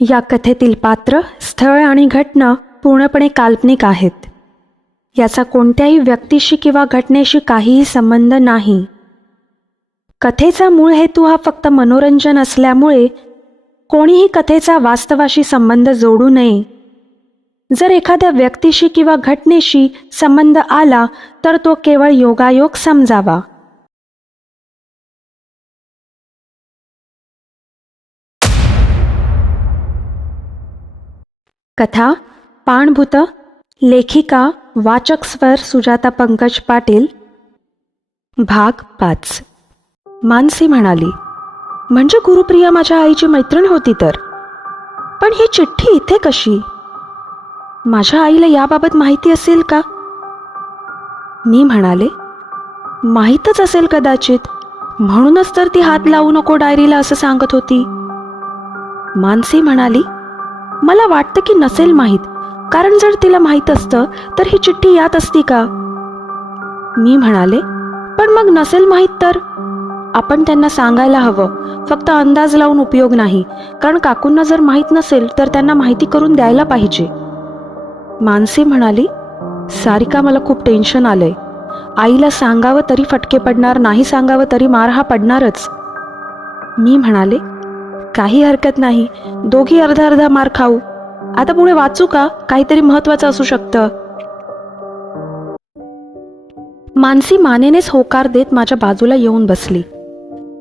या कथेतील पात्र स्थळ आणि घटना पूर्णपणे काल्पनिक आहेत. याचा कोणत्याही व्यक्तीशी किंवा घटनेशी काहीही संबंध नाही. कथेचा मूळ हेतू हा फक्त मनोरंजन असल्यामुळे कोणीही कथेचा वास्तवाशी संबंध जोडू नये. जर एखाद्या व्यक्तीशी किंवा घटनेशी संबंध आला तर तो केवळ योगायोग समजावा. कथा पाणभूत लेखिका वाचक स्वर सुजाता पंकज पाटील भाग पाच. मानसी म्हणाली म्हणजे गुरुप्रिया माझ्या आईची मैत्रीण होती तर? पण ही चिठ्ठी इथे कशी? माझ्या आईला याबाबत माहिती असेल का? मी म्हणाले माहीतच असेल कदाचित. म्हणूनच तर ती हात लावू नको डायरीला असं सांगत होती. मानसी म्हणाली मला वाटतं की नसेल माहीत. कारण जर तिला माहीत असतं तर ही चिठ्ठी यात असती का? मी म्हणाले पण मग नसेल माहीत तर? आपण त्यांना सांगायला हवं. फक्त अंदाज लावून उपयोग नाही. कारण काकूंना जर माहीत नसेल तर त्यांना माहिती करून द्यायला पाहिजे. मानसी म्हणाली सारिका मला खूप टेन्शन आलंय. आईला सांगावं तरी फटके पडणार नाही सांगावं तरी मार हा पडणारच. मी म्हणाले काही हरकत नाही. दोघी अर्धा अर्धा मार खाऊ. आता पुढे वाचू का? काहीतरी महत्वाचं असू शकतं. मानसी मानेनेच होकार देत माझ्या बाजूला येऊन बसली.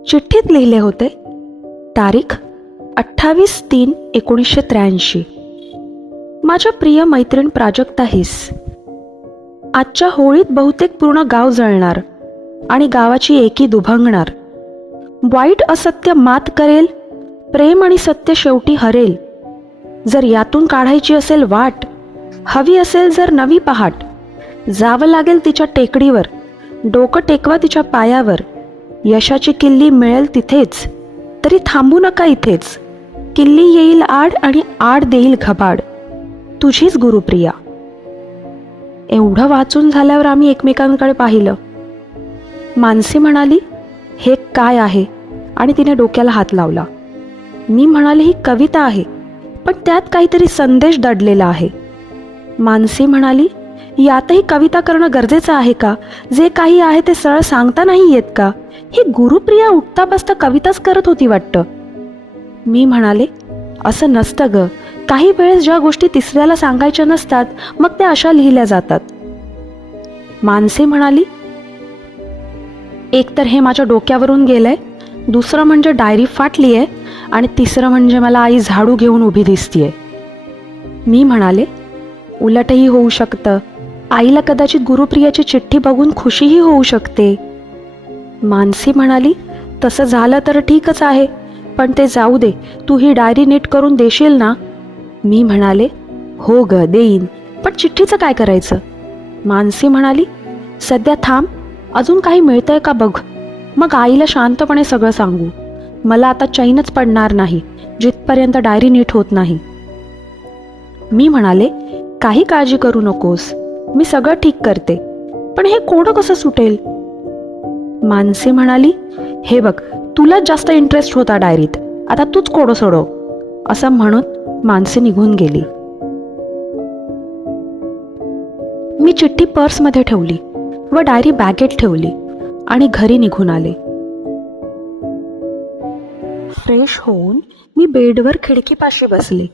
चिठ्ठीत लिहिले होते तारीख अठ्ठावीस तीन एकोणीसशे त्र्याऐंशी. माझ्या प्रिय मैत्रीण प्राजक्ता हिस. आजच्या होळीत बहुतेक पूर्ण गाव जळणार आणि गावाची एकी दुभंगणार. वाईट असत्य मात करेल प्रेम आणि सत्य शेवटी हरेल. जर यातून काढायची असेल वाट हवी असेल जर नवी पहाट. जावं लागेल तिच्या टेकडीवर डोकं टेकवा तिच्या पायावर. यशाची किल्ली मिळेल तिथेच तरी थांबू नका इथेच. किल्ली येईल आड आणि आड देईल घबाड. तुझीच गुरुप्रिया. एवढं वाचून झाल्यावर आम्ही एकमेकांकडे पाहिलं. मानसी म्हणाली हे काय आहे? आणि तिने डोक्याला हात लावला. मी म्हणाले ही कविता आहे पण त्यात काहीतरी संदेश दडलेला आहे. मानसी म्हणाली यातही कविता करणं गरजेचं आहे का? जे काही आहे ते सरळ सांगता नाही येत का? ही गुरुप्रिया उठता बसता कविताच करत होती वाटतं. मी म्हणाले असं नसतं ग. काही वेळेस ज्या गोष्टी तिसऱ्याला सांगायच्या नसतात मग त्या अशा लिहिल्या जातात. मानसी म्हणाली एक तर हे माझ्या डोक्यावरून गेलंय दुसरं म्हणजे डायरी फाटली आहे आणि तिसरं म्हणजे मला आई झाडू घेऊन उभी दिसतीये. मी म्हणाले उलटही होऊ शकतं. आईला कदाचित गुरुप्रियाची चिठ्ठी बघून खुशीही होऊ शकते. मानसी म्हणाली तसं झालं तर ठीकच आहे पण ते जाऊ दे. तू ही डायरी नीट करून देशील ना? मी म्हणाले हो ग देईन. पण चिठ्ठीचं काय करायचं? मानसी म्हणाली सध्या थांब. अजून काही मिळतंय का बघ? मग आईला शांतपणे सगळं सांगू. मला आता चैनच पडणार नाही जिथपर्यंत डायरी नीट होत नाही. मी म्हणाले काही काळजी करू नकोस मी सगळं ठीक करते पण हे कोडं कसं सुटेल? मानसी म्हणाली हे बघ तुलाच जास्त इंटरेस्ट होता डायरीत आता तूच कोडं सोडव असं म्हणून मानसी निघून गेली. मी चिठ्ठी पर्समध्ये ठेवली व डायरी बॅगेत ठेवली. आणि घरी निघून आले. फ्रेश होऊन मी बेडवर खिडकीपाशी बसले.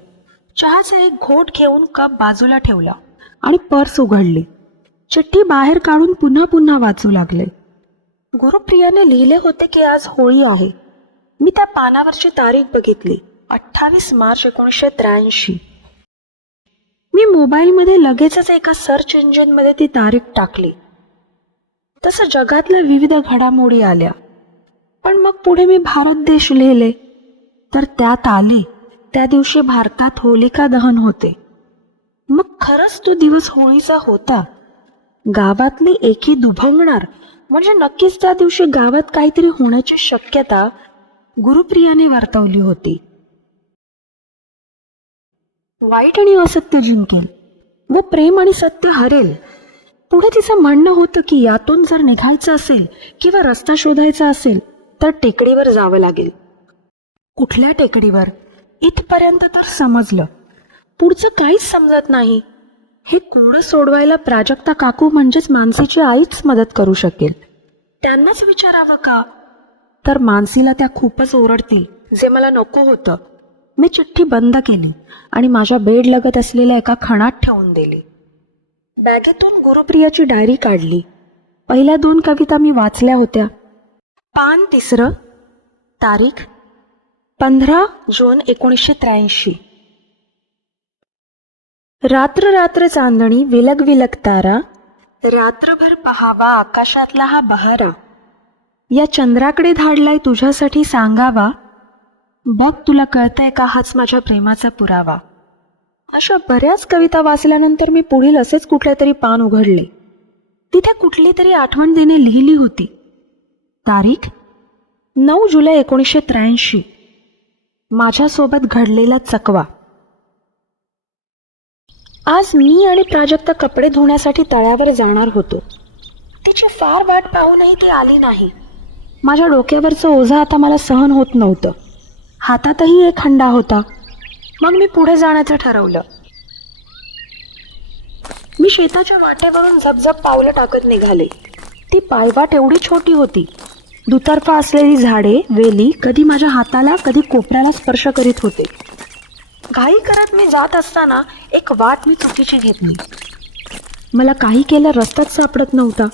चहाचा एक घोट घेऊन कप बाजूला ठेवला आणि पर्स उघडली. चिठ्ठी बाहेर काढून पुन्हा पुन्हा वाचू लागले. गुरुप्रियाने लिहिले होते की आज होळी आहे. मी त्या पानावरची तारीख बघितली. अठ्ठावीस मार्च एकोणीसशे त्र्याऐंशी. मी मोबाईलमध्ये लगेचच एका सर्च इंजिनमध्ये ती तारीख टाकली. तसं जगातल्या विविध घडामोडी आल्या. पण मग पुढे मी भारत देश लिहिले. तर त्यात आले. त्या दिवशी भारतात होलिका दहन होते. मग खरंच तो दिवस होळीचा होता. गावातली एकी दुभंगणार म्हणजे नक्कीच त्या दिवशी गावात काहीतरी होण्याची शक्यता गुरुप्रियाने वर्तवली होती. वाईट आणि असत्य जिंकेल. व प्रेम आणि सत्य हरेल. पुढे तिचं म्हणणं होतं की यातून जर निघायचं असेल किंवा रस्ता शोधायचा असेल तर टेकडीवर जावं लागेल. कुठल्या टेकडीवर? इथपर्यंत तर समजलं. पुढचं काहीच समजत नाही. हे कोडं सोडवायला प्राजक्ता काकू म्हणजेच मानसीची आईच मदत करू शकेल. त्यांनाच विचारावं का? तर मानसीला त्या खूपच ओरडतील जे मला नको होतं. मी चिठ्ठी बंद केली आणि माझ्या बेड लगत असलेल्या एका खणात ठेवून दिली. बॅगेतून गुरुप्रियाची डायरी काढली. पहिल्या दोन कविता मी वाचल्या होत्या. पान तिसरं तारीख पंधरा जून एकोणीसशे त्र्याऐंशी. रात्र रात्र चांदणी विलग विलग तारा रात्रभर पहावा आकाशातला हा बहारा. या चंद्राकडे धाडलाय तुझ्यासाठी सांगावा. बघ तुला कळतंय का हाच माझ्या प्रेमाचा पुरावा. अशा बऱ्याच कविता वाचल्यानंतर मी पुढील असेच कुठले तरी पान उघडले. तिथे कुठली तरी आठवण देणे लिहिली होती. तारीख? नऊ जुलै एकोणीसशे त्र्याऐंशी. माझ्यासोबत घडलेला चकवा. आज मी आणि प्राजक्ता कपडे धुण्यासाठी तळ्यावर जाणार होतो. तिची फार वाट पाहूनही ती आली नाही. माझ्या डोक्यावरचं ओझं आता मला सहन होत नव्हतं. हातातही एक हंडा होता. मग मी पुढे जाण्याचं ठरवलं. मी शेताच्या वाटेवरून झपझप पावलं टाकत निघाले. ती पायवाट एवढी छोटी होती. दुतर्फा असलेली झाडे वेली कधी माझ्या हाताला कधी कोपऱ्याला स्पर्श करीत होते. घाई करत मी जात असताना एक वाट मी चुकीची घेतली. मला काही केलं रस्ताच सापडत नव्हता.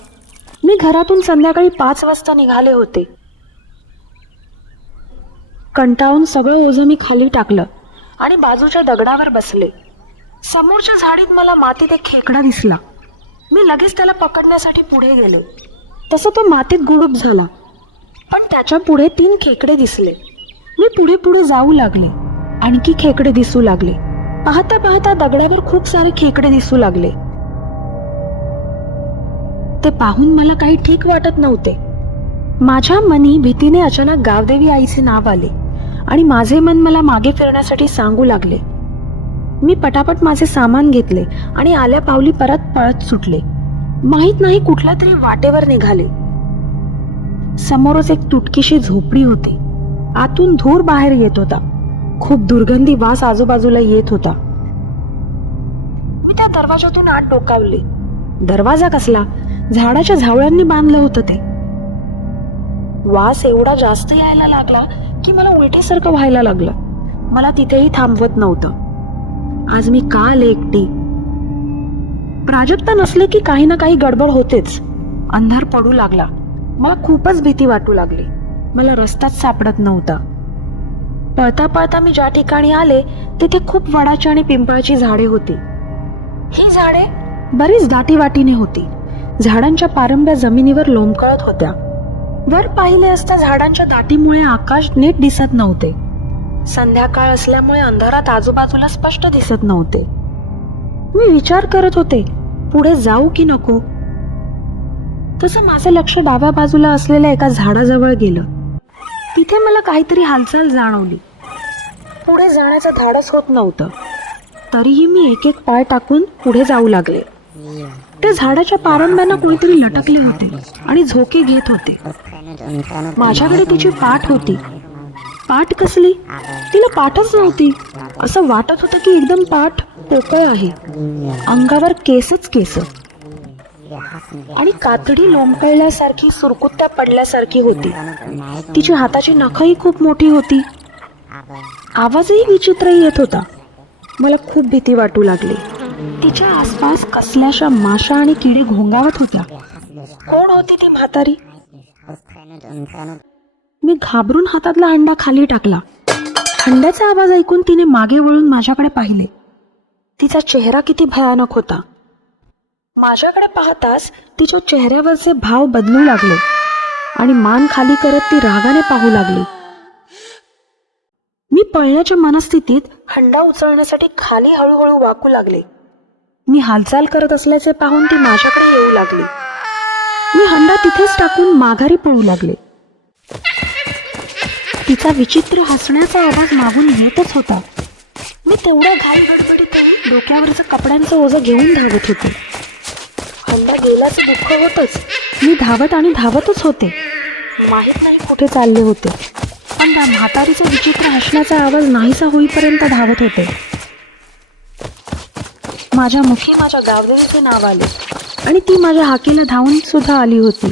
मी घरातून संध्याकाळी पाच वाजता निघाले होते. कंटाळून सगळं ओझं मी खाली टाकलं. आणि बाजूच्या दगडावर बसले. समोरच्या झाडीत मला मातीत एक खेकडा दिसला. मी लगेच त्याला पकडण्यासाठी पुढे गेलो. तसं तो मातीत गुडूप झाला. पण त्याच्या पुढे तीन खेकडे दिसले. मी पुढे पुढे जाऊ लागले. आणखी खेकडे दिसू लागले. पाहता पाहता दगडावर खूप सारे खेकडे दिसू लागले. ते पाहून मला काही ठीक वाटत नव्हते. माझ्या मनी भीतीने अचानक गावदेवी आईचे नाव आले. आणि माझे मन मला मागे फिरण्यासाठी सांगू लागले. मी पटापट माझे सामान घेतले आणि आल्या पावली परत पळत सुटले. माहीत नाही कुठल्या तरी वाटेवर निघाले. समोरच एक तुटकीशी झोपडी होती. आतून धूर बाहेर येत होता. खूप दुर्गंधी वास आजूबाजूला येत होता. मी त्या दरवाजातून आत डोकावले. दरवाजा कसला? झाडाच्या झावळ्यांनी बांधलं होतं ते. वास एवढा जास्त यायला लागला की मला उलट्यासारखं व्हायला लागलं. मला तिथेही थांबवत नव्हतं. आज मी का आले एकटी प्राजक्ता नसले की काही ना काही गडबड होतेच. अंधार पडू लागला. मला खूपच भीती वाटू लागली. मला रस्ताच सापडत नव्हता. पळता पळता मी ज्या ठिकाणी आले तिथे खूप वडाची आणि पिंपळाची झाडे होती. ही झाडे बरीच दाटीवाटीने होती. झाडांच्या पारंब्या जमिनीवर लोंबकळत होत्या. वर पाहिले असता झाडांच्या दाटीमुळे आकाश नीट दिसत नव्हते. संध्याकाळ असल्यामुळे अंधारात आजूबाजूला स्पष्ट दिसत नव्हते. मी विचार करत होते पुढे जाऊ की नको? तसं माझं लक्ष डाव्या बाजूला असलेल्या एका झाडाजवळ गेलं. तिथे मला काहीतरी हालचाल जाणवली. पुढे जाण्याचं धाडस होत नव्हतं. तरीही मी एक एक पाय टाकून पुढे जाऊ लागले. त्या झाडाच्या पारंब्यांना कोणीतरी लटकले होते आणि झोके घेत होते. माझ्याकडे तिची पाठ होती. पाठ कसली? तिला पाठच नव्हती. असं वाटत होतं की एकदम पाठ पोकळ आहे. अंगावर केसच केस. आणि कातडी लोंबकळल्यासारखी सुरकुत्या पडल्यासारखी होती. तिची हाताची नखही खूप मोठी होती. आवाजही विचित्र येत होता. मला खूप भीती वाटू लागली. तिच्या आसपास कसल्याशा माशा आणि किडे घोंगावत होत्या. कोण होती ती म्हातारी? मी घाबरून हातातला अंडा खाली टाकला. हंड्याचा आवाज ऐकून तिने मागे वळून माझ्याकडे पाहिले. तिचा चेहरा किती भयानक होता. माझ्याकडे पाहताच तिच्या चेहऱ्यावरचे भाव बदलू लागले आणि मान खाली करत ती रागाने पाहू लागली. मी पळण्याच्या मनस्थितीत हंडा उचलण्यासाठी खाली हळूहळू वाकू लागले. मी हालचाल करत असल्याचे पाहून ती माझ्याकडे येऊ लागली. मी हंडा तिथेच टाकून माघारी पळू लागले. तिचा विचित्र हसण्याचा आवाज मागून येतच होता. मी तेवढ्या घाई गडबडीत डोक्यावरचं कपड्यांचं ओझं घेऊन धावत होते. हंडा गेल्याचं दुःख होतच. मी धावत आणि धावतच होते. माहीत नाही कुठे चालले होते. पण त्या विचित्र हसण्याचा आवाज नाहीसा होईपर्यंत धावत होते. माझ्या मुखी माझ्या गावदेवीचे नाव आले. आणि ती माझ्या हाकेला धावून सुद्धा आली होती.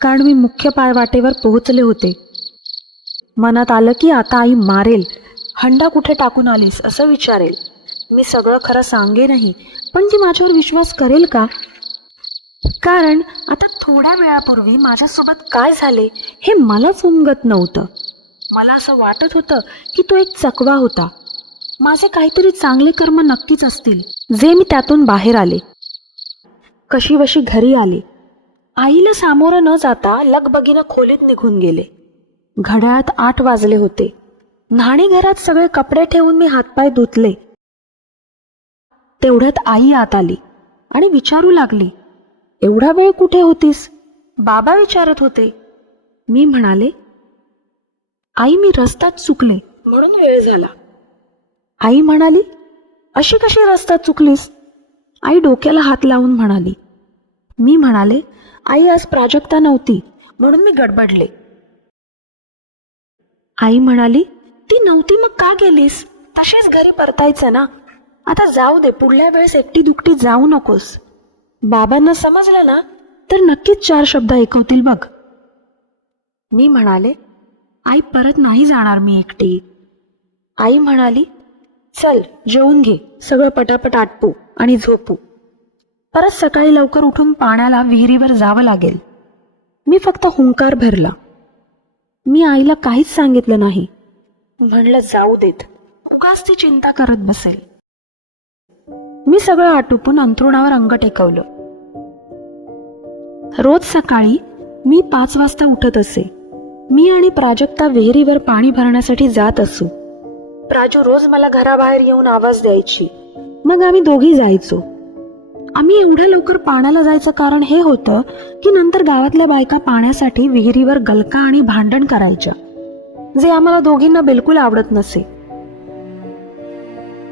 कारण मी मुख्य पायवाटेवर पोहोचले होते. मनात आलं की आता आई मारेल. हंडा कुठे टाकून आलीस असं विचारेल. मी सगळं खरं सांगेनही पण ती माझ्यावर विश्वास करेल का? कारण आता थोड्या वेळापूर्वी माझ्यासोबत काय झाले हे मलाच उमगत नव्हतं. मला असं वाटत होतं की तो एक चकवा होता. माझे काहीतरी चांगले कर्म नक्कीच असतील. जे मी त्यातून बाहेर आले. कशीवशी घरी आले. आईला सामोरं न जाता लगबगीनं खोलीत निघून गेले. घड्याळात आठ वाजले होते. न्हाणी घरात सगळे कपडे ठेवून मी हातपाय धुतले. तेवढ्यात आई आत आली आणि विचारू लागली एवढा वेळ कुठे होतीस? बाबा विचारत होते. मी म्हणाले आई मी रस्ताच चुकले. म्हणून वेळ झाला. आई म्हणाली अशी कशी रस्ता चुकलीस? आई डोक्याला हात लावून म्हणाली मी म्हणाले आई आज प्राजक्ता नव्हती म्हणून मी गडबडले. आई म्हणाली ती नव्हती मग का गेलीस? तशीच घरी परतायचं ना. आता जाऊ दे पुढल्या वेळेस एकटी दुकटी जाऊ नकोस. बाबांना समजलं ना तर नक्कीच चार शब्द ऐकवतील बघ. मी म्हणाले आई परत नाही जाणार मी एकटी. आई म्हणाली चल जेवून घे. सगळं पटापट आटपू आणि झोपू. परत सकाळी लवकर उठून पाण्याला विहिरीवर जावं लागेल. मी फक्त हुंकार भरला. मी आईला काहीच सांगितलं नाही. म्हणलं जाऊ देत. उगाच ती चिंता करत बसेल. मी सगळं आटोपून अंथरुणावर अंग टेकवलं. रोज सकाळी मी पाच वाजता उठत असे. मी आणि प्राजक्ता विहिरीवर पाणी भरण्यासाठी जात असू. प्राजू रोज मला घराबाहेर येऊन आवाज द्यायची. मग आम्ही दोघी जायचो. आम्ही एवढ्या लवकर पाण्याला जायचं कारण हे होतं की नंतर गावातल्या बायका पाण्यासाठी विहिरीवर गलका आणि भांडण करायच्या जे आम्हाला दोघींना बिलकुल आवडत नसे.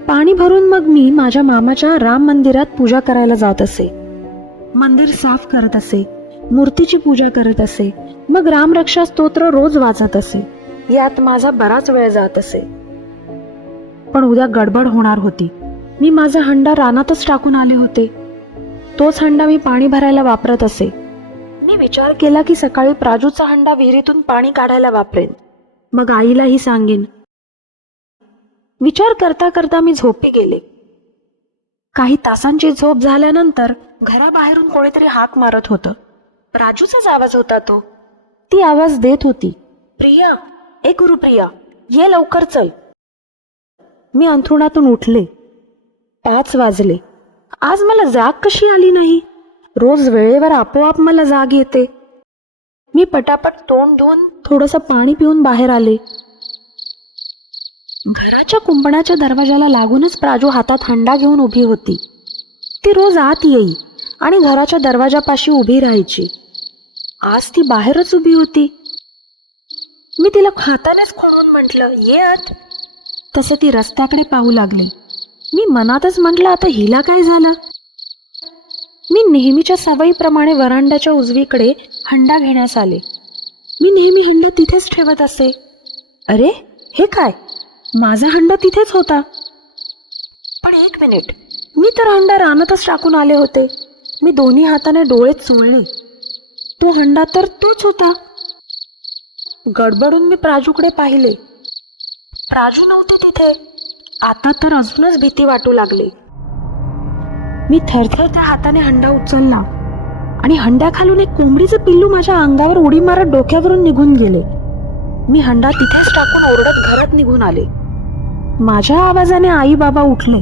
पाणी भरून मग मी माझ्या मामाच्या राम मंदिरात पूजा करायला जात असे. मंदिर साफ करत असे मूर्तीची पूजा करत असे मग रामरक्षा स्तोत्र रोज वाचत असे. यात माझा बराच वेळ जात असे. पण उद्या गडबड होणार होती. मी माझा हंडा रानातच टाकून आले होते. तोच हंडा मी पाणी भरायला वापरत असे. मी विचार केला की सकाळी प्राजूचा हंडा विहिरीतून पाणी काढायला वापरेन. मग आईलाही सांगेन. विचार करता करता मी झोपी गेले. काही तासांची झोप झाल्यानंतर घराबाहेरून कोणीतरी हाक मारत होतं. राजूचाच आवाज होता तो. ती आवाज देत होती. प्रिया ए गुरुप्रिया ये लवकर चल. मी अंथरुणातून उठले. पाच वाजले. आज मला जाग कशी आली नाही? रोज वेळेवर आपोआप मला जाग येते. मी पटापट तोंड धुवून थोडंसं पाणी पिऊन बाहेर आले. घराच्या कुंपणाच्या दरवाजाला लागूनच प्राजू हातात हंडा घेऊन उभी होती. ती रोज आत येई आणि घराच्या दरवाजापाशी उभी राहायची. आज ती बाहेरच उभी होती. मी तिला हातानेच खोडून म्हटलं ये आत. तसे ती रस्त्याकडे पाहू लागली. मी मनातच म्हटलं आता हिला काय झालं? मी नेहमीच्या सवयीप्रमाणे वरांड्याच्या उजवीकडे हंडा घेण्यास आले. मी नेहमी हिंड तिथेच ठेवत असे. अरे हे काय? माझा हंडा तिथेच होता. पण एक मिनिट. मी तर हंडा रानातच टाकून आले होते. मी दोन्ही हाताने डोळे चोळले. तो हंडा तर तोच होता. गडबडून मी प्राजूकडे पाहिले. राजू नव्हते तिथे. आता तर अजूनच भीती वाटू लागली. मी थरथर त्या हाताने हंडा उचलला आणि हंड्याखालून एक कोंबडीचं पिल्लू माझ्या अंगावर उडी मारत डोक्यावरून निघून गेले. मी हंडा तिथेच टाकून ओरडत घरात निघून आले. माझ्या आवाजाने आई बाबा उठले.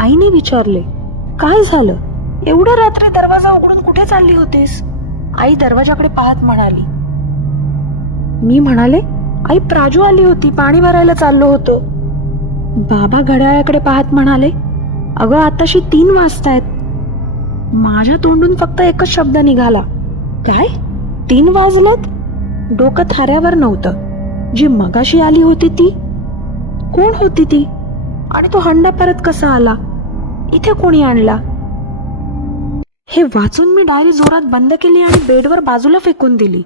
आईने विचारले काय झालं? एवढं रात्री दरवाजा उघडून कुठे चालली होतीस? आई दरवाजाकडे पाहत म्हणाली. मी म्हणाले आई प्राजू आली होती पाणी भरायला चाललो होतो. बाबा घड्याळाकडे पाहत म्हणाले अगं आताशी तीन वाजतायत. माझ्या तोंडून फक्त एकच शब्द निघाला. काय? तीन वाजलेत? डोकं थाऱ्यावर नव्हतं. जी मगाशी आली होती ती? कोण होती ती? आणि तो हंडा परत कसा आला? इथे कोणी आणला? हे वाचून मी डायरी जोरात बंद केली आणि बेडवर बाजूला फेकून दिली.